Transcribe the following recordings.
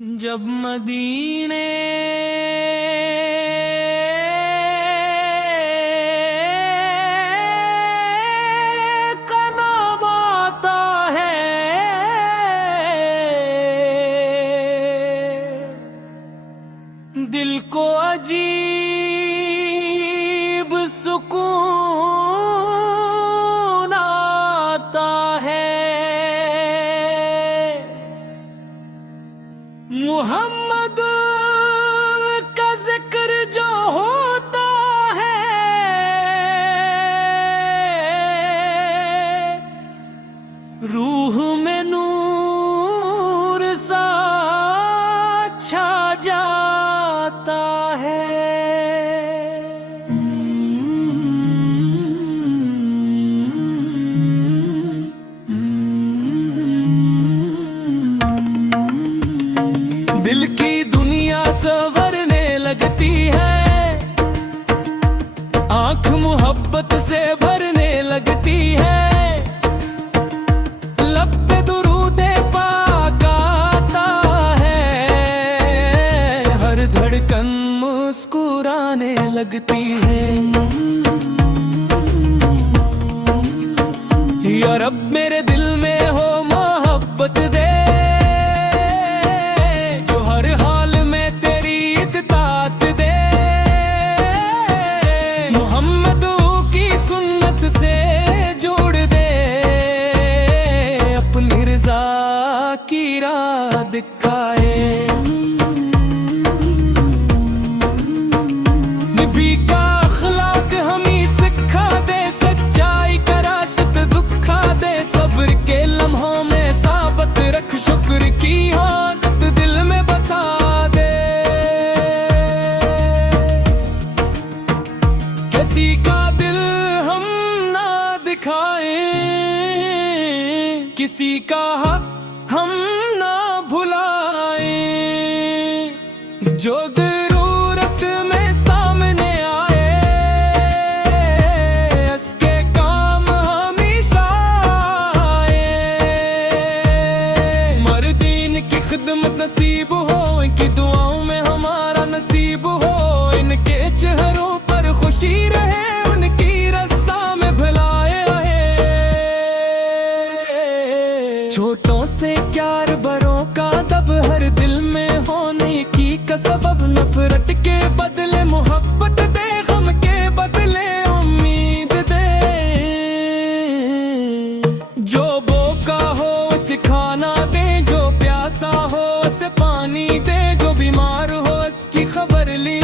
जब मदीने का नाम आता है, दिल को अजीब सुकून आता है। मोहम्मद का जिक्र जो होता है, रूह में नूर सा छा जाता है। दिल की दुनिया संवरने लगती है, आंख मोहब्बत से भरने लगती है। लब पे दुरूदे पाक आता है, हर धड़कन मुस्कुराने लगती है। या रब मेरे दिल में हो मोहब्बत दे, की राह दिखाए। नबी का अखलाक हमें सिखा दे, सच्चाई का रास्त दुखा दे। सब्र के लम्हों में साबत रख, शुक्र की आदत दिल में बसा दे। किसी का दिल हम ना दिखाएं, किसी का हक हम ना भुलाएं। जो जरूरत में सामने आए, इसके काम हमेशा आए। मर्दीन की खिदमत नसीब हो, इनकी दुआओं में हमारा नसीब हो। इनके चेहरों पर खुशी रहे, उनकी रज़ा में भुलाए रहे। छोटों से प्यार बड़ों का दब, हर दिल में होने की का सबब। नफरत के बदले मोहब्बत दे, गम के बदले उम्मीद दे। जो भूखा हो उसे खाना दे, जो प्यासा हो उसे पानी दे। जो बीमार हो उसकी खबर ली,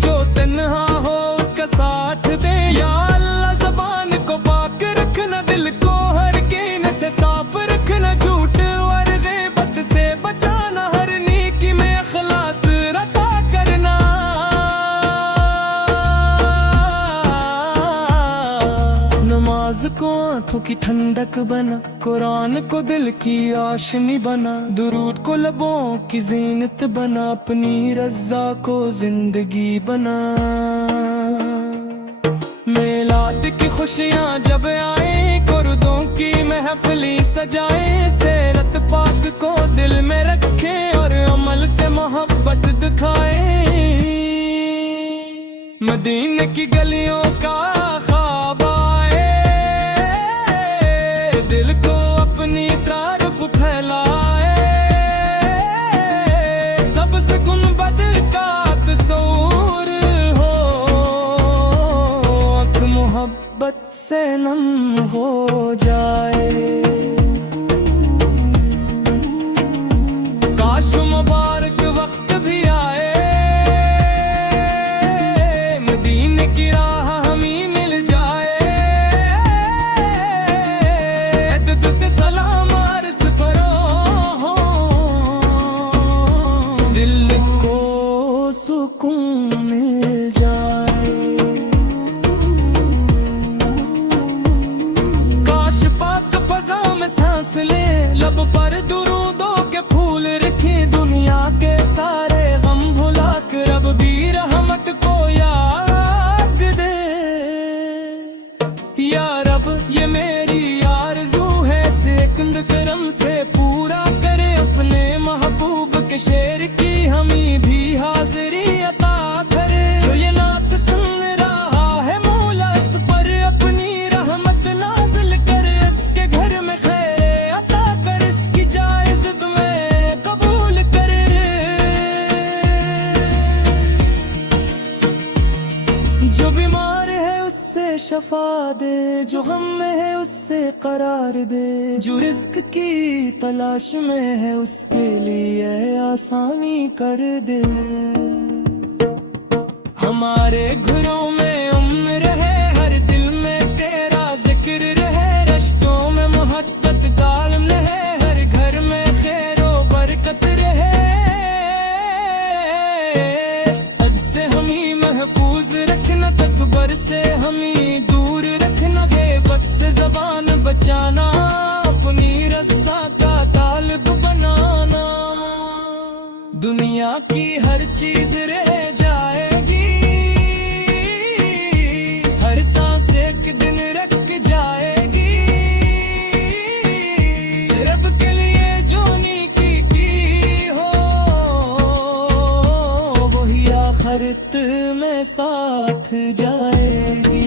जो तन्हा हो उसका साथ दे। या अल्लाह ज़बान को पाक रखना, दिल को हर कीन से साफ रखना। झूठ और ग़ीबत से बचाना, हर नेकी में इख़लास रता करना। नमाज को आंखों की ठंडक बना, कुरान को दिल की आशनी बना। दुरूद को लबों की ज़ीनत बना, अपनी रज़ा को जिंदगी बना। मेलाद की खुशियाँ जब आए, कुर्दों की महफिली सजाए। सीरत पाक को दिल में रखे और अमल से मोहब्बत दिखाए। मदीने की गलियों का ख्वाब आए, दिल को अपनी तारीफ फैलाए। सबसे गुनबद का तस्वूर हो, आँख मोहब्बत से नम हो जाए। काश मुबारक वक्त भी आए, मदीने की राह हमें मिल जाए। अदद से सलाम अर्ज़ करो, दिल को सुकून मिल जाए। काश पाक फज़ा में सांस ले, लब पर दुरूदों के फूल रखे। दुनिया के सारे गम भुला कर रब भी रहमत को याद दे। या रब ये मेरी आरज़ू है, सेकंद करम से पूरा करे। अपने महबूब के शेर दे, जो हम में है उससे करार दे, जो रिस्क की तलाश में है उसके लिए आसानी कर दे। हमारे घरों में उम्र है, हर दिल में तेरा जिक्र रहे, रिश्तों में मोहब्बत गालिब रहे, हर घर में खैरो बरकत रहे। अज से हमी महफूज रखना, तकबर से हमी दूर रखना, ग़ैबत से ज़बान बचाना, अपनी रज़ा का तालिब बनाना। दुनिया की हर चीज रह जाएगी, हर सांस एक दिन रख जाएगी, रब के लिए जो नेकी की हो वही आखिरत में साथ जाएगी।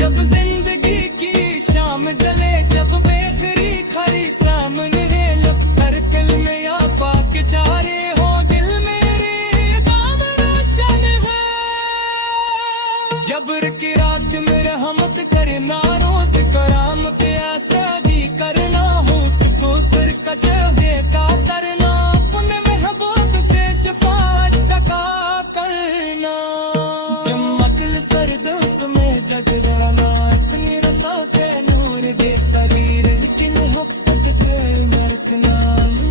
जब जिंदगी की शाम ढले, जब बेखरी खरी सामने है, लब कर कलमे या पाक चारे हो, दिल मेरे दाम रोशन है। जबर की रात में रहमत करना, रोज करामत आसादी करना, हुस्न को सर का चढ़े का करना, अपने महबूब से शफाअत तका करना। जम्मतल सरदोस में जगराना, अपनी रसा के नूर दे तबीर, लेकिन मोहब्बत के मरकना,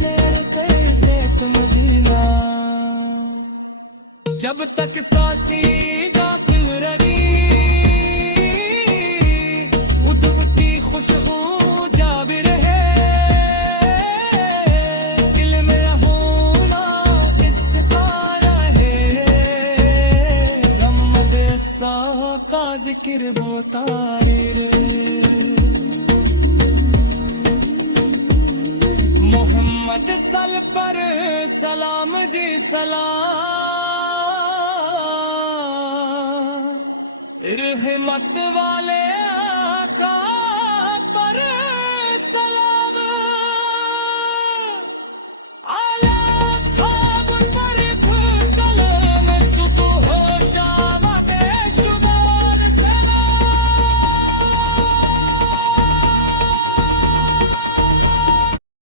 मेरे तेरे तुम दीना। जब तक सांसी दाखिल रही, उठती खुशबू जाब रहे, दिल में होना इसका रहे, मोहम्मद असा का जिक्र बोतारे रहे। मोहम्मद सल पर सलाम जी सलाम, रहमत वाले